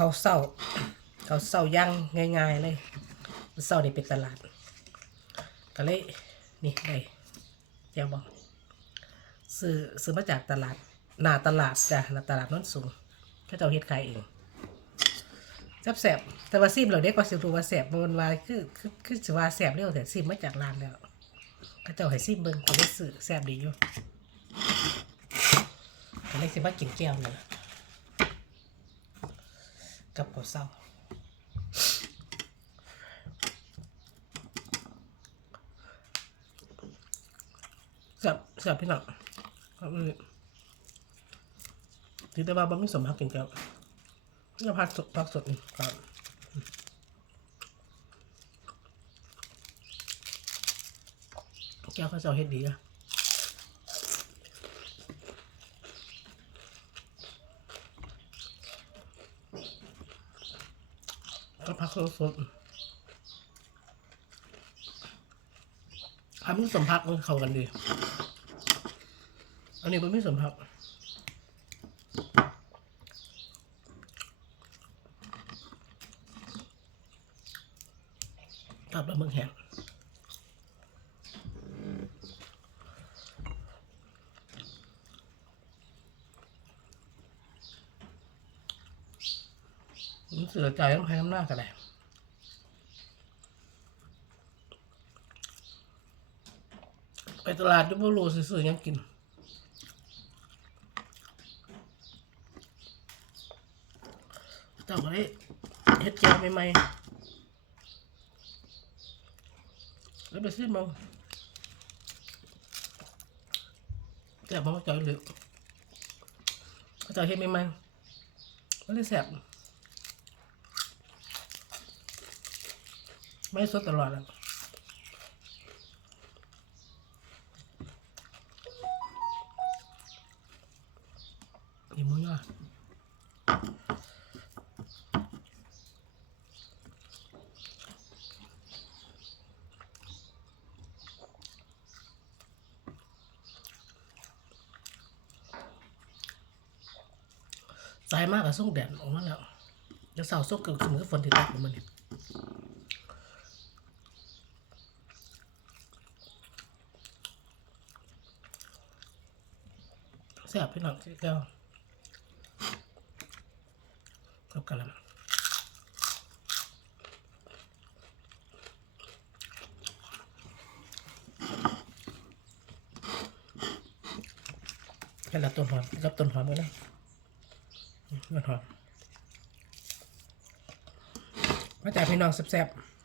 เขาเศร้า เขาเศร้าย่างง่าย ๆ เลยเศร้านี่เป็นตลาดก็เลยนี่ได้เจ้าบอกซื้อซื้อมาจากตลาดหน้าตลาดจ้ะหน้าตลาดน้นสูงก็เจ้าเฮ็ดขายเองแซ่บๆแต่ว่าซิมเราเด็กกว่าสิรู้ว่าแซ่บมันว่าคือคือคือสิว่าแซ่บเร็วแต่ซิมมาจากร้านแล้วก็เจ้าให้ซิมเบิ่งก็ได้ซื้อแซ่บดีอยู่ก็เลยสิมากินแก้วเนี่ล่ะ กับข้าวเศร้าสียบสียบพี่หนักครับนี่ถือแต่ว่าบะไม่สมพักกินแก้วนี่พักสดพักสดนี่ครับแก้วเขาจะเอาเฮ็ดดีอะ ผักสดสดทำให้สมพักมันเข้ากันดี อันนี้มันไม่สมพักตับแลาหมึงแห้ง เสือใจต้องให้น้ำหน้ากันเลยไปตลาดยุบโลซื้อๆยังกินต่อไปเฮ็ดแก้วใหม่ๆแล้วไปซื้อมาแต่บมาจอยเหลือเขาจเฮ็ดใหม่ๆไม่ได้แสบ ไม่สดตลอดแล้วนี่มึงอะสายมากกับส่งแดดออกมาแล้วเดี๋ยวเสาร์ส่งเกิดสมมติฝนติดตกของมันเนี่ย แซ่บพี่น้องแก้วกับกะละมังแค่ละต้นหอมกับต้นหอมกันนะเงินหอมมาจากพี่น้องแซ่บๆ